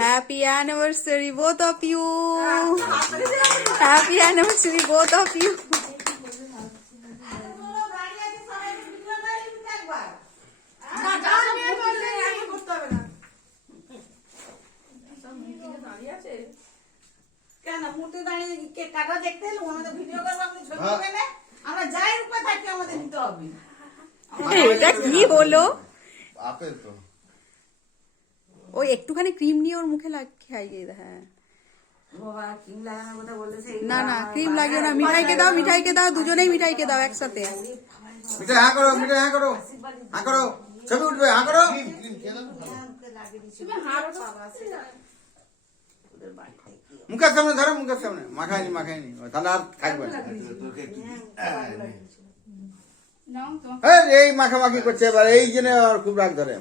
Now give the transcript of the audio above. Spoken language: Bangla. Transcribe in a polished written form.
Happy anniversary, both of you. Happy anniversary, both of you. কেন মুহূর্তে দাঁড়িয়ে কে কাটা দেখতে এলো আমাদের ভিডিও করবো আপনি ছবি করবেন না আমরা যাই রূপে থাকি আমাদের নিতে হবে এটা কি হলো? আপেল তো ওই একটুখানি ক্রিম নিয়ে ওর মুখে খাইয়ে দে। হ্যাঁ বাবা ক্রিম লাগানোর কথা বলেছে না না ক্রিম লাগিও না, মিঠাইকে দাও, মিঠাইকে দাও, দুজনেই মিঠাইকে দাও একসাথে। মিঠাই হ্যাঁ করো, মিঠাই হ্যাঁ করো, হ্যাঁ করো, ছবি উঠবে, হ্যাঁ করো। মুখের সামনে ধরো, মুখের সামনে মাখায়নি, মাখায়নি, তাহলে আর থাকবে না। এই মাখামাখি করছে এবার, এই জন্য খুব রাগ ধরে।